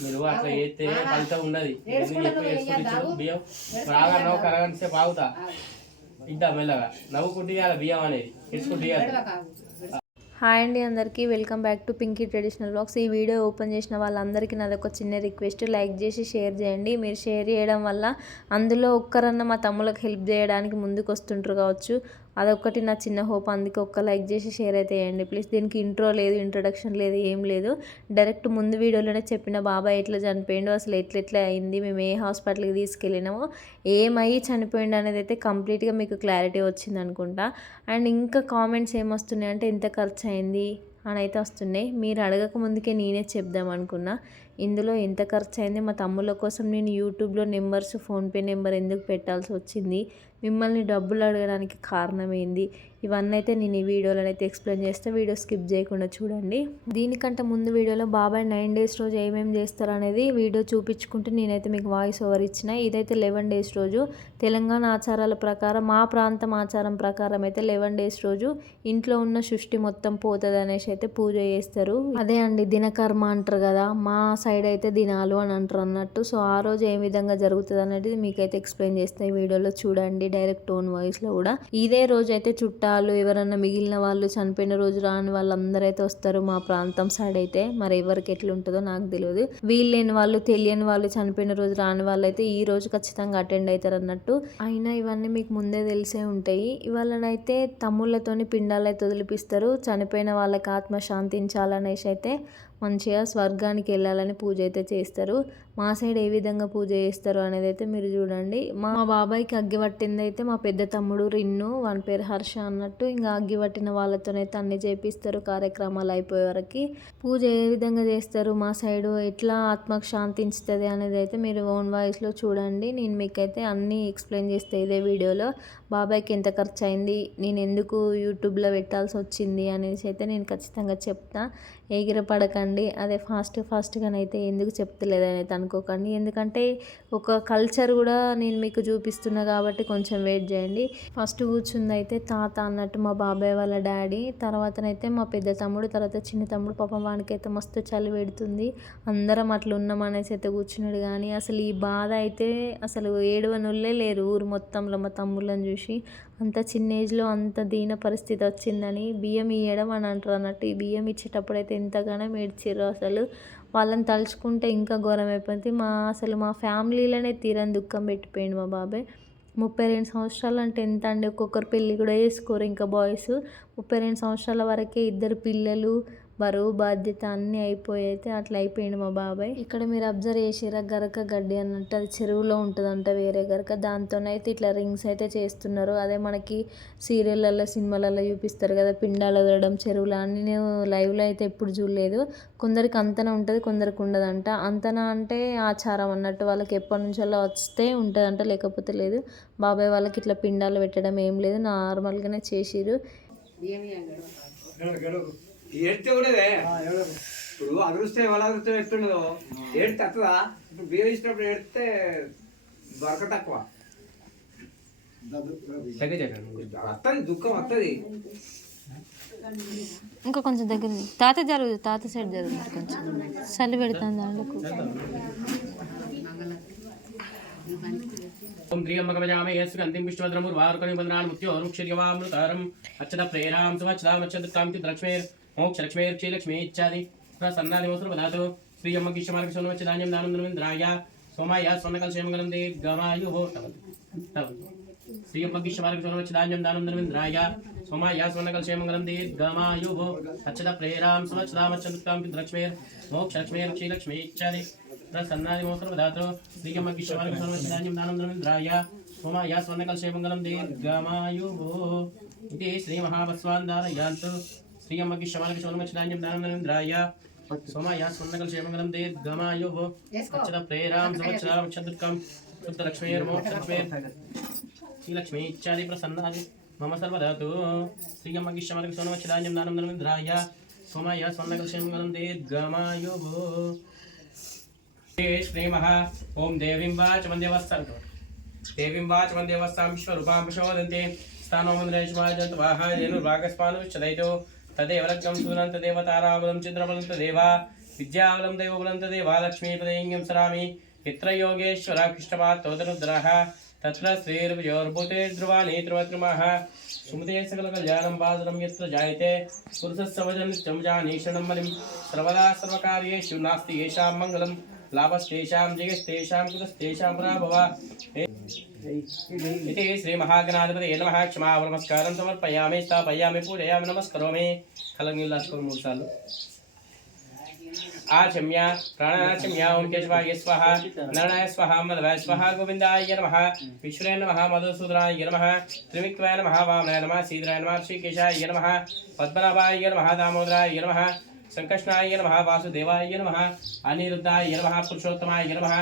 మీరు అట్లా చేస్తే ఫలితం ఉన్నది. బియ్యం బాగా నవ్వు కరగని సేపు ఆగుతా ఇద్దా మెల్లగా నవ్వుకుంటే బియ్యం అనేది ఇసుకుంటే. హాయ్ అండి అందరికీ, welcome back to Pinky traditional blogs. ఈ వీడియో ఓపెన్ చేసిన వాళ్ళందరికీ నాది ఒక చిన్న రిక్వెస్ట్, లైక్ చేసి షేర్ చేయండి. మీరు షేర్ చేయడం వల్ల అందులో ఒక్కరన్నా మా తమ్ముళ్ళకి హెల్ప్ చేయడానికి ముందుకు వస్తుంటారు కావచ్చు, అదొక్కటి నా చిన్న హోప్. అందుకే ఒక్క లైక్ చేసి షేర్ అయితే చేయండి ప్లీజ్. దీనికి ఇంట్రో లేదు, ఇంట్రొడక్షన్ లేదు, ఏం లేదు. డైరెక్ట్ ముందు వీడియోలోనే చెప్పిన బాబాయ్ ఎట్లా చనిపోయిండు, అసలు ఎట్లెట్లా అయింది, మేము ఏ హాస్పిటల్కి తీసుకెళ్ళినామో, ఏమయ్యి చనిపోయిండు అనేది అయితే కంప్లీట్గా మీకు క్లారిటీ వచ్చింది అనుకుంటా. అండ్ ఇంకా కామెంట్స్ ఏమొస్తున్నాయి అంటే ఎంత ఖర్చు అయింది అని అయితే వస్తున్నాయి. మీరు అడగక ముందుకే నేనే చెప్దాం అనుకున్నా. ఇందులో ఎంత ఖర్చు అయింది, మా తమ్ముళ్ళ కోసం నేను యూట్యూబ్లో నెంబర్స్, ఫోన్పే నెంబర్ ఎందుకు పెట్టాల్సి వచ్చింది, మిమ్మల్ని డబ్బులు అడగడానికి కారణం ఏంది, ఇవన్నీ అయితే నేను ఈ వీడియోలో అయితే ఎక్స్ప్లెయిన్ చేస్తే వీడియో స్కిప్ చేయకుండా చూడండి. దీనికంటే ముందు వీడియోలో బాబాయ్ 9 days రోజు ఏమేమి చేస్తారు అనేది వీడియో చూపించుకుంటే నేనైతే మీకు వాయిస్ ఓవర్ ఇచ్చిన. ఇదైతే 11 days రోజు తెలంగాణ ఆచారాల ప్రకారం, మా ప్రాంతం ఆచారం ప్రకారం అయితే 11 days రోజు ఇంట్లో ఉన్న సృష్టి మొత్తం పోతుంది అనేసి అయితే పూజ చేస్తారు. అదే అండి దినకర్మ అంటారు కదా, మా సైడ్ అయితే దినాలు అని అంటారు అన్నట్టు. సో ఆ రోజు ఏ విధంగా జరుగుతుంది అనేది మీకైతే ఎక్స్ప్లెయిన్ చేస్తాయి వీడియోలో చూడండి, డైరెక్ట్ టోన్ వాయిస్లో కూడా. ఇదే రోజు అయితే చుట్టాలు ఎవరన్నా మిగిలిన వాళ్ళు చనిపోయిన రోజు రాని వాళ్ళందరూ అయితే వస్తారు మా ప్రాంతం సైడ్ అయితే. మరి ఎవరికి ఎట్లుంటుందో నాకు తెలియదు. వీళ్ళని వాళ్ళు తెలియని వాళ్ళు చనిపోయిన రోజు రాని వాళ్ళు అయితే ఈ రోజు ఖచ్చితంగా అటెండ్ అవుతారు అన్నట్టు. అయినా ఇవన్నీ మీకు ముందే తెలిసే ఉంటాయి. ఇవాళనైతే తమ్ముళ్ళతోని పిండాలు అయితే వదిలిపిస్తారు. చనిపోయిన వాళ్ళకి ఆత్మ శాంతించాలనేసి అయితే మంచిగా స్వర్గానికి వెళ్ళాలని పూజ అయితే చేస్తారు. మా సైడ్ ఏ విధంగా పూజ చేస్తారు అనేది అయితే మీరు చూడండి. మా బాబాయ్కి అగ్గి పట్టింది అయితే మా పెద్ద తమ్ముడు రిన్ను, వాని పేరు హర్ష అన్నట్టు. ఇంకా అగ్గి పట్టిన వాళ్ళతోనైతే అన్ని చేపిస్తారు కార్యక్రమాలు అయిపోయే వరకు. పూజ ఏ విధంగా చేస్తారు మా సైడు, ఎట్లా ఆత్మకు శాంతించుతుంది అనేది అయితే మీరు ఓన్ వాయిస్లో చూడండి. నేను మీకైతే అన్నీ ఎక్స్ప్లెయిన్ చేస్తే ఇదే వీడియోలో. బాబాయ్కి ఎంత ఖర్చు అయింది, నేను ఎందుకు యూట్యూబ్లో పెట్టాల్సి వచ్చింది అనేసి అయితే నేను ఖచ్చితంగా చెప్తా. ఎగిరపడకండి, అదే ఫాస్ట్గానైతే ఎందుకు చెప్తలేదని అయితే అనుకోకండి. ఎందుకంటే ఒక కల్చర్ కూడా నేను మీకు చూపిస్తున్నా కాబట్టి కొంచెం వెయిట్ చేయండి. ఫస్ట్ కూర్చుంది అయితే తాత అన్నట్టు మా బాబాయ్ వాళ్ళ డాడీ, తర్వాతనైతే మా పెద్ద తమ్ముడు, తర్వాత చిన్న తమ్ముడు. పాపం వానికైతే మస్తు చలి పెడుతుంది, అందరం అట్లా ఉన్నాం అనేసి అయితే కూర్చున్నాడు. కానీ అసలు ఈ బాధ అయితే అసలు ఏడవనుల్లే లేరు ఊరు మొత్తంలో మా తమ్ముళ్ళని చూసి. అంత చిన్న ఏజ్లో అంత దీన పరిస్థితి వచ్చిందని బియ్యం ఇవ్వడం అని అంటారు అన్నట్టు. ఈ బియ్యం ఇచ్చేటప్పుడు అయితే ఎంతగానో ఏడ్చిర్రు. అసలు వాళ్ళని తలుచుకుంటే ఇంకా ఘోరం అయిపోయింది. అసలు మా ఫ్యామిలీలోనే తీరని దుఃఖం పెట్టిపోయింది మా బాబాయ్. 32 సంవత్సరాలు అంటే ఎంత అండి, ఒక్కొక్కరు పెళ్ళి కూడా చేసుకోరు. ఇంకా బాయ్స్ 32 సంవత్సరాల వరకే 2 పిల్లలు, బరువు బాధ్యత అన్నీ అయిపోయి అయితే అట్లా అయిపోయింది మా బాబాయ్. ఇక్కడ మీరు అబ్జర్వ్ చేసిరా గరక గడ్డి అన్నట్టు, అది చెరువులో ఉంటుందంట వేరే గరక, దాంతోనైతే ఇట్లా రింగ్స్ అయితే చేస్తున్నారు. అదే మనకి సీరియళ్ళల్లో సినిమాలలో చూపిస్తారు కదా పిండాలు వదలడం చెరువులో అని. నేను లైవ్లో అయితే ఎప్పుడు చూడలేదు. కొందరికి అంతన ఉంటుంది, కొందరికి ఉండదంట. అంతన అంటే ఆచారం అన్నట్టు, వాళ్ళకి ఎప్పటి నుంచో వస్తే ఉంటుందంట, లేకపోతే లేదు. బాబాయ్ వాళ్ళకి ఇట్లా పిండాలు పెట్టడం ఏం లేదు, నార్మల్గానే చేసిరు. ఏడితే కూడా ఇప్పుడు అదృష్టం ఎవరు అదృష్టం ఎట్టుండదో ఏడితే వస్తుందా. ఇప్పుడు బియ్యం ఇచ్చినప్పుడు ఏడితే దొరక తక్కువ వస్తుంది, దుఃఖం వస్తుంది. ఇంకా కొంచెం దగ్గర తాత జరుగు, తాత సైడ్ జరుగుతుంది, కొంచెం చలి పెడుతుంది దాంట్లో. ఓం త్రియంబకమజామహే సుగంధిం పుష్టివర్ధనముర్వారుకమివ వందనాన్ముత్యోరుక్షిర్యవామృతారం అచ్చత ప్రేరాం సువచ్చదామచ్చద్రతాం లక్ష్మీర్ మోక్షలక్ష్మీర్ క్షీలక్ష్మీ ఇత్యాది ప్రసన్నాదిమోసర్వదాతు శ్రీయమ్మకిష్యమార్గసోన్వచ్చదాన్యం దానందరమింద్రాయ సోమాయ స్వర్ణకలశేమంగళం దీర్ఘమాయుః శ్రీయమ్మకిష్యమార్గసోన్వచ్చదాన్యం దానందరమింద్రాయ సోమాయ స్వర్ణకలశేమంగళం దీర్ఘమాయుః అచ్చత ప్రేరాం సువచ్చదామచ్చద్రతాం లక్ష్మీర్ మోక్షలక్ష్మీర్ క్షీలక్ష్మీ ఇత్యాది ప్రసన్నాదిమోసర్వదాతు శ్రీయమ్మకిష్యమార్గసోన్వచ్చదాన్యం దానందరమింద్రాయ సోమాయ స్వర్ణకలశేమంగళం దీర్ఘమాయుః ఇది శ్రీమహాభస్వాందారయాంతు శ్రీయమ్మకిష్యమార్గసోన్వచ్చదాన్యం దానందరమింద్రాయ సోమాయ స్వర్ణకలశేమంగళం దీర్ఘమాయుః అచ్చత ప్రేరాం సువచ్చదామచ్చద్రతాం శుద్ధలక్ష్మీర్మోక్షలక్ష్మీర్ శ్రీలక్ష్మీ ఇత్యాది ప్రసన్నాది మమ సర్వదాతు శ్రీయమ్మకిష్యమార్గసోన్వచ్చదాన్యం దానందరమింద్రాయ సోమాయ స్వర్ణకలశేమంగళం దీర్ఘమాయుః శ్రీమః ఓం దేవీం వాచమన్దేవస్థాం విశ్వరూపాం ప్రశోదంతే స్థానోమంద్రేష్మాజంతవాహాయనుర్వాగస్మానుశ్చదైతో తదేవ రక్తం సూనంత దేవతారావరం చంద్రబలం తదేవ విద్యావలం దైవబలం దేవాలక్ష్మీపదేంగం సరామి యత్ర యోగేశ్వర కృష్ణపాత్రోదనుద్రః తత్ర శ్రీర్విజోర్భూతే ధ్రువాణి త్రివత్రిమః సుమతే సకల కళ్యాణం బాధనం యత్ర జాయతే పురుషస్సవజం నిత్యం జానీషణం మలిం సర్వదా సర్వకార్యేషు నాస్తి ఏషాం మంగళం లాభస్తేషాం జయస్తేషాం కుతస్తేషాం పరాభవ इति श्री महागणाधिपतये नमः क्षमावनमस्कारं समर्पयामि स्थापयामि पूजयामि नमस्करोमि कलंगिल्लास्को मूल सालू आचम्या प्राणाचम्या ओम केशवाय स्वाहा नारायणाय स्वाहा मधवाय स्वाहा गोविंदाय नमः विश्वेय नमः मधुसूदनाय नमः त्रिविक्रमाय नमः वामनाय नमः सीधराय नमः श्रीकेशाय नमः पद्मनाभाय नमः दामोदराय नमः संकष्णाय नमः वासुदेवाय नमः अनिरुद्धाय नमः पुरुषोत्तमाय नमः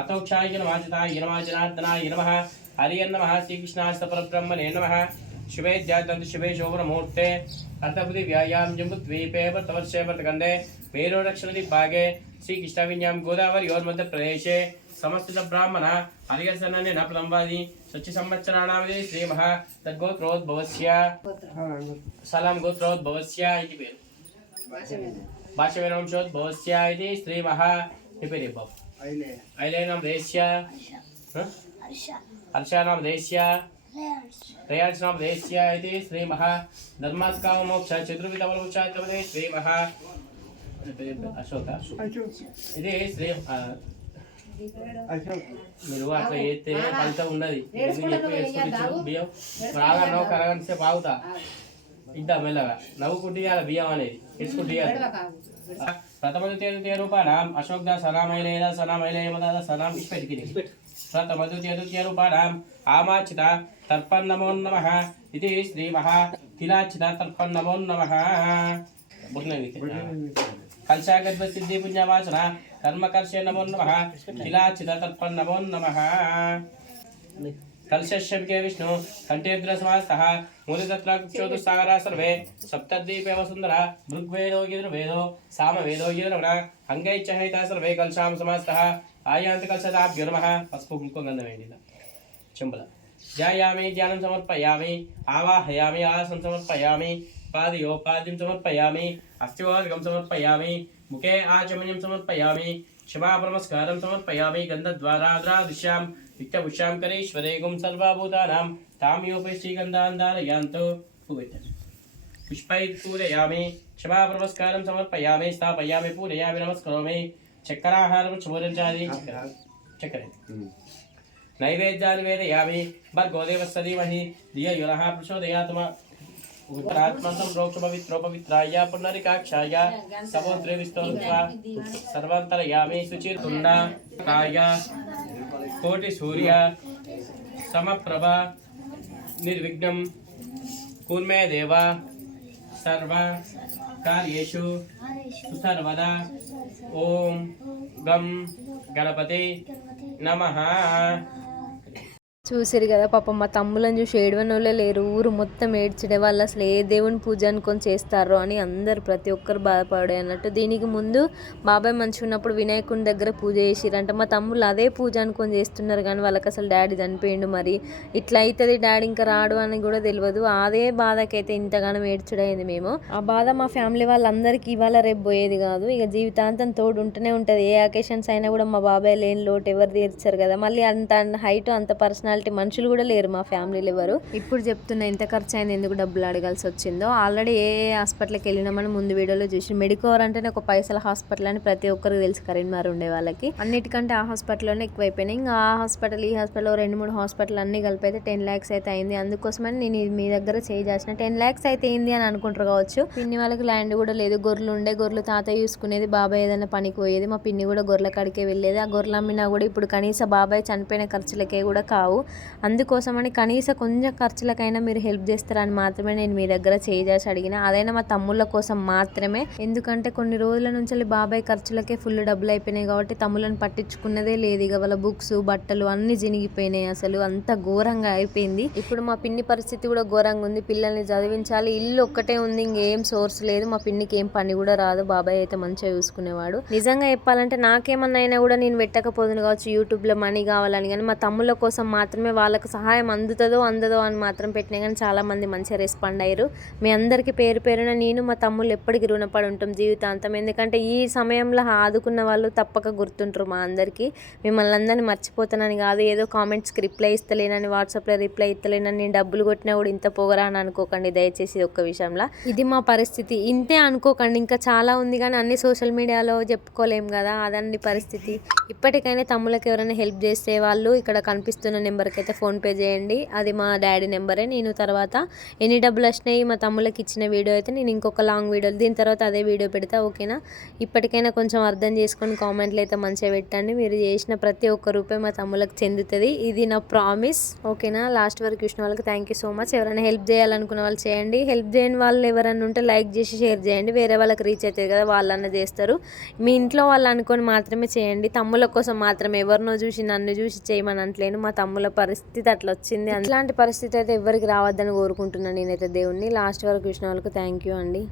अतोक्षाय नमः चिताय नमः जनार्दनाय नमः हरिये नमः श्रीकृष्णाय परब्रह्मणे नमः शिवे शिवे शोभनमूर्ते अर्थपृथिव्यायां जम्बुद्वीपे वर्तवर्षे वर्तखण्डे मेरुदक्षिणदिग्भागे श्रीकृष्णविन्यां गोदावर्योर्मध्यप्रदेशे समस्त ब्राह्मण हरिहरसन्ननेन प्लम्बादि सच्चिसंवत्सराणामदि श्रीमः तद्गोत्रोद्भवस्य सलां गोत्रोद्भवस्य इति पेरु भाष्यवेनवंशोद्भवस्य इति श्रीमः निपेरिबौ ऐलेनां देश्य हर्षानां देश्य रयार्चनां देश्य इति श्रीमः धर्मात्कामोक्ष चतुर्विधवलमुच्चायतमदे श्रीमः अशोक इति श्री మీరు అట్లా చేస్తే ఫలితం ఉండదు బియ్యం బాగా నవ్వు కరగంటే బాగుతా ఇద్దా మెల్లగా నవ్వుకుంటే బియ్యం అనేది ఇసుకుంటే ప్రథమద్వితీయ రూపాణం అశోక్దా సనామైలేద సనామైలేమద సనాం ఇష్పెట్టికి ప్రథమద్వితీయ రూపాణం ఆమాచిత తర్పన్నమో నమః ఇది శ్రీమః తిలాచిత తర్పన్నమో నమః కల్శాగద్వ సిద్ధి పుణ్యవాచన కర్మకర్షే నమో నమః తిలాచిత తర్పన్నమో నమః कलशे विष्णु कंठेन्द्रसमास्तः मूलितत्रक्षोदुस्सागरा सर्वे सप्तद्वीपे वसुन्धरा भृग्वेदो यजुर्वेदो सामवेदो यजुर्वण अंगैश्चहिता सर्वे कलशां समास्तः आयान्ति कलशदाभ्यो नमः पस्पु कुङ्कुमगन्धवेदित चम्बल ध्यायामि ध्यानं समर्पयामि आवाहयामि आसनं समर्पयामि पादयोपाद्यं समर्पयामि अस्त्योदकं समर्पयामि मुखे आचमनीयं समर्पयामि क्षमापरमस्कारं समर्पयामि गन्धद्वाराद्रादिश्यां नित्यपुष्यां करेश्वरे गुं सर्वभूतानां ताम्योपश्रीगन्धान् धारयान्तु पुष्पैः पूजयामि क्षमापरमस्कारं समर्पयामि स्थापयामि पूजयामि नमस्करोमि चक्राहारं चमोदञ्चादि चक्रे नैवेद्यानि वेदयामि भर्गो देवस्य धीमहि धियो यो नः प्रचोदयात् उत्तरात्मन्तं प्रोक्षपवित्रोपवित्राय पुनरिकाक्षाय समुद्रे विस्तोत्वा सर्वान्तरयामि शुचिर्तुण्डा काय कोटि सूर्य समप्रभा निर्विघ्नं कुर्मे देव सर्व कार्येषु सर्वदा ओम गम गणपति नमः। చూసిరు కదా పాపం మా తమ్ములను చూసి ఏడవనోళ్ళే లేరు, ఊరు మొత్తం ఏడ్చడే వాళ్ళు అసలు ఏ దేవుని పూజ అనుకొని చేస్తారో అని అందరు ప్రతి ఒక్కరు బాధపడే అన్నట్టు. దీనికి ముందు బాబాయ్ మంచిగా ఉన్నప్పుడు వినాయకుని దగ్గర పూజ చేసిరంట, మా తమ్ముళ్ళు అదే పూజ అనుకొని చేస్తున్నారు కానీ వాళ్ళకి అసలు డాడీ చనిపోయిండు, మరి ఇట్లా అవుతుంది డాడీ ఇంకా రాడు అని కూడా తెలియదు. అదే బాధకైతే ఇంతగానో ఏడ్చడైంది. మేము ఆ బాధ మా ఫ్యామిలీ వాళ్ళందరికీ ఇవాళ రేపు పోయేది కాదు, ఇక జీవితాంతం తోడు ఉంటూనే ఉంటుంది. ఏ అకేషన్స్ అయినా కూడా మా బాబాయ్ లేని లోటు ఎవరు తీర్చారు కదా. మళ్ళీ అంత హైట్ అంత పర్సనాలిటీ మనుషులు కూడా లేరు మా ఫ్యామిలీలో ఎవరు. ఇప్పుడు చెప్తున్నా ఎంత ఖర్చు అయింది, ఎందుకు డబ్బులు అడగాల్సి వచ్చిందో. ఆల్రెడీ ఏ హాస్పిటల్కి వెళ్ళినామని ముందు వీడియోలో చూసి, మెడికోవర్ అంటేనే ఒక పైసల హాస్పిటల్ అని ప్రతి ఒక్కరికి తెలుసు కరీంనగర్ ఉండే వాళ్ళకి. అన్నిటికంటే ఆ హాస్పిటల్లోనే ఎక్కువైపోయినాయి. ఇంకా ఆ హాస్పిటల్ ఈ హాస్పిటల్ 2-3 హాస్పిటల్ అన్ని కలిపి అయితే 10 lakhs అయితే అయింది. అందుకోసమని నేను మీ దగ్గర చేసిన 10 lakhs అయితే ఏంది అని అనుకుంటారు కావచ్చు. పిన్ని వాళ్ళకి ల్యాండ్ కూడా లేదు, గొర్రెలు ఉండే, గొర్రెలు తాతయ్య చూసుకునేది, బాబాయ్ ఏదైనా పనికి పోయేది, మా పిన్ని కూడా గొర్రెల కాడికే వెళ్ళేది. ఆ గొర్రెలు అమ్మినా కూడా ఇప్పుడు కనీస బాబాయ్ చనిపోయిన ఖర్చులకే కూడా కావు. అందుకోసమని కనీసం కొంచెం ఖర్చులకైనా మీరు హెల్ప్ చేస్తారని మాత్రమే నేను మీ దగ్గర చేసి అడిగిన. అదైనా మా తమ్ముళ్ళ కోసం మాత్రమే, ఎందుకంటే కొన్ని రోజుల నుంచి బాబాయ్ ఖర్చులకే ఫుల్ డబ్బులు అయిపోయినాయి కాబట్టి తమ్ముళ్ళని పట్టించుకున్నదే లేదు. ఇక వాళ్ళ బుక్స్ బట్టలు అన్ని జినిగిపోయినాయి, అసలు అంత ఘోరంగా అయిపోయింది. ఇప్పుడు మా పిన్ని పరిస్థితి కూడా ఘోరంగా ఉంది, పిల్లల్ని చదివించాలి, ఇల్లు ఒక్కటే ఉంది, ఇంకేం సోర్స్ లేదు. మా పిన్నికి ఏం పని కూడా రాదు, బాబాయ్ అయితే మంచిగా చూసుకునేవాడు. నిజంగా చెప్పాలంటే నాకేమన్నా అయినా కూడా నేను పెట్టకపోదును కావచ్చు యూట్యూబ్లో మనీ కావాలని, కానీ మా తమ్ముళ్ళ కోసం మాత్రం మాత్రమే వాళ్ళకు సహాయం అందుతుందో అందదో అని మాత్రం పెట్టినా కానీ చాలామంది మంచిగా రెస్పాండ్ అయ్యారు. మీ అందరికీ పేరు పేరున నేను మా తమ్ముళ్ళు ఎప్పటికీ రుణపడి ఉంటాం జీవితాంతం. ఎందుకంటే ఈ సమయంలో ఆదుకున్న వాళ్ళు తప్పక గుర్తుంటారు మా అందరికీ. మిమ్మల్ని అందరినీ మర్చిపోతానని కాదు, ఏదో కామెంట్స్కి రిప్లై ఇస్తలేనని, వాట్సాప్లో రిప్లై ఇస్తలేనని, నేను డబ్బులు కొట్టినా కూడా ఇంత పొగరా అని అనుకోకండి దయచేసి ఒక్క విషయంలో. ఇది మా పరిస్థితి, ఇంతే అనుకోకండి. ఇంకా చాలా ఉంది కానీ అన్ని సోషల్ మీడియాలో చెప్పుకోలేం కదా, అదండి పరిస్థితి. ఇప్పటికైనా తమ్ముళ్ళకి ఎవరైనా హెల్ప్ చేసే వాళ్ళు ఇక్కడ కనిపిస్తున్న నెంబర్కి అయితే ఫోన్పే చేయండి. అది మా డాడీ నెంబరే. నేను తర్వాత ఎన్ని డబ్బులు వచ్చినాయి మా తమ్ముళ్ళకి ఇచ్చిన వీడియో అయితే నేను ఇంకొక లాంగ్ వీడియో దీని తర్వాత అదే వీడియో పెడతా, ఓకేనా? ఇప్పటికైనా కొంచెం అర్థం చేసుకొని కామెంట్లు అయితే మంచిగా పెట్టండి. మీరు చేసిన ప్రతి ఒక్క రూపాయి మా తమ్ముళ్ళకి చెందుతుంది, ఇది నా ప్రామిస్, ఓకేనా? లాస్ట్ వరకు చూసిన వాళ్ళకి థ్యాంక్ యూ సో మచ్. ఎవరైనా హెల్ప్ చేయాలనుకున్న వాళ్ళు చేయండి. హెల్ప్ చేయని వాళ్ళు ఎవరైనా ఉంటే లైక్ చేసి షేర్ చేయండి, వేరే వాళ్ళకి రీచ్ అవుతుంది కదా, వాళ్ళన్న చేస్తారు. మీ ఇంట్లో వాళ్ళు అనుకొని మాత్రమే చేయండి, తమ్ముళ్ళ కోసం మాత్రమే. ఎవరినో చూసి నన్ను చూసి చేయమని అంటలేను, మా తమ్ముళ్ళ పరిస్థితి అట్లా వచ్చింది. అట్లాంటి పరిస్థితి అయితే ఎవరికి రావద్దని కోరుకుంటున్నాను నేనైతే దేవుణ్ణి. లాస్ట్ వరకు చూసిన వాళ్ళకి థ్యాంక్ యూ అండి.